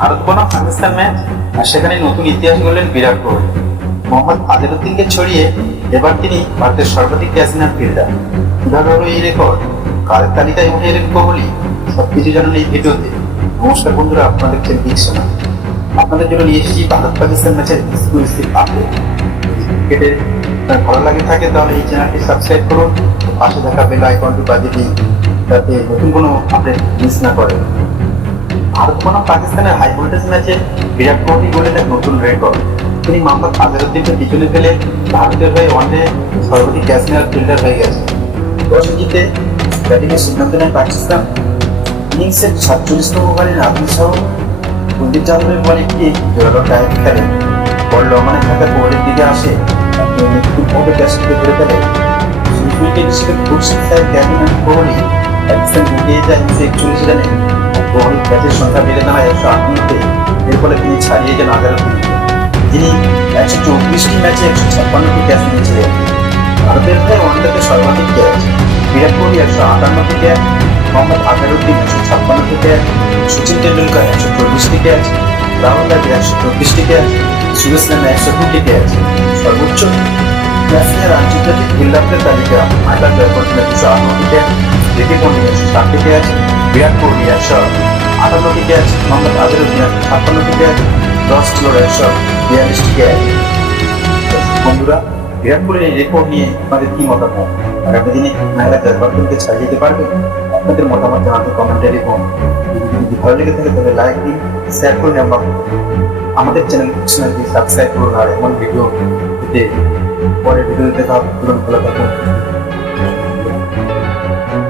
ভারত বনাম পাকিস্তান ম্যাচ আর সেখানে নতুন ইতিহাস গড়লেন বিরাট কোহলি। মোহাম্মদ আজহারউদ্দিনকে ছড়িয়ে এবার তিনি ভারতের সর্বাধিক ক্যাচ নেওয়ার ফিল্ডার কীভাবে হলো এই রেকর্ড কারের তালিকায় উঠে এলেন কোহলি? সবকিছু জানেন এই ভিডিওতে। নমস্কার বন্ধুরা দেখছেন বিগ সোনা আপনাদের জন্য নিয়ে এসেছি ভারত পাকিস্তান ম্যাচের এক্সক্লুসিভ আপডেট ভালো লাগে থাকে, তাহলে এই চ্যানেলটি সাবস্ক্রাইব করুন। পাশে থাকা বেল আইকনটি বাজিয়ে দিন, যাতে নতুন কোনো আপডেট মিস না করেন ভারত বনাম পাকিস্তানের হাই ভোল্টেজ ম্যাচে বিরাট কোহলি গড়লেন এক নতুন রেকর্ড তিনি মোহাম্মদ আজহারউদ্দিনকে পিছনে ফেলে ভারতের হয়ে ওয়ানডে সর্বাধিক ক্যাচ নেওয়ার ফিল্ডার হয়ে গেছে। টসে জিতে ব্যাটিংয়ের সিদ্ধান্ত নেয় পাকিস্তান। ইনিংসের সাতচল্লিশতম ওভারে রাহুল শাহ কুলদীপ যাদবের বলে একটি জোরালো টাইম খেলে। বল লঙ্ঘনে থাকা কোহলির দিকে আসে নিখুঁতভাবে ক্যাচটিকে ধরে ফেলে। উইকেট হিসেবে খুরশিদ সাহেব ক্যাপ্টেন কোহলি। পাকিস্তান জিতিয়ে যায় একশো একচল্লিশ রানে। কোহলির ক্যাচের সংখ্যা বেড়ে দাঁড়ায় একশো আটান্নতে এর ফলে তিনি ছাড়িয়ে যান আগারুদ্দিনকে যিনি একশো চৌত্রিশটি ম্যাচে একশো ছাপ্পান্নটি ক্যাচ নিয়েছিলেন। ভারতের হয়ে ওয়ানডেতে সর্বাধিক ক্যাচ। বিরাট কোহলি একশো আটান্নটি ক্যাচ। মোহাম্মদ আজহারউদ্দিন একশো ছাপ্পান্নটি ক্যাচ। সচিন টেন্ডুলকার একশো চব্বিশটি ক্যাচ। রাহুল দ্রাবিড় একশো চব্বিশটি ক্যাচ। সুরেশ রানা একশো দুটি ক্যাচ। সর্বোচ্চ নিয়ে আন্তর্জাতিক ফিল্ডারদের তালিকা, মাইকেল জয়বর্ধন একশো আটান্নটি ক্যাচ। রিকি পন্ডিং একশো ষাটটি ক্যাচ। বিরাট কোহলি একশো আটান্নটি ক্যাচ মোহাম্মদ আজহারউদ্দিন একশো ছাপ্পান্নটি ক্যাচ দশ কিলোর একশো বিয়াল্লিশটি ক্যাচ বন্ধুরা, বিরাট কোহলির এই রেকর্ড নিয়ে আপনাদের কি মতামত? আগামী দিনে মেলা জয়বর্ধনকে ছাড়িয়ে যেতে পারবে, আপনাদের মতামত জানাতে কমেন্টে লিখুন। যদি ভালো লেগে থাকে, তাহলে লাইক দিন শেয়ার করুন এবং আমাদের চ্যানেল চ্যানেলটি সাবস্ক্রাইব করুন, আর এমন ভিডিও পেতে পরের ভিডিওতে দেখা তুরন্ত ভালো থাকুন।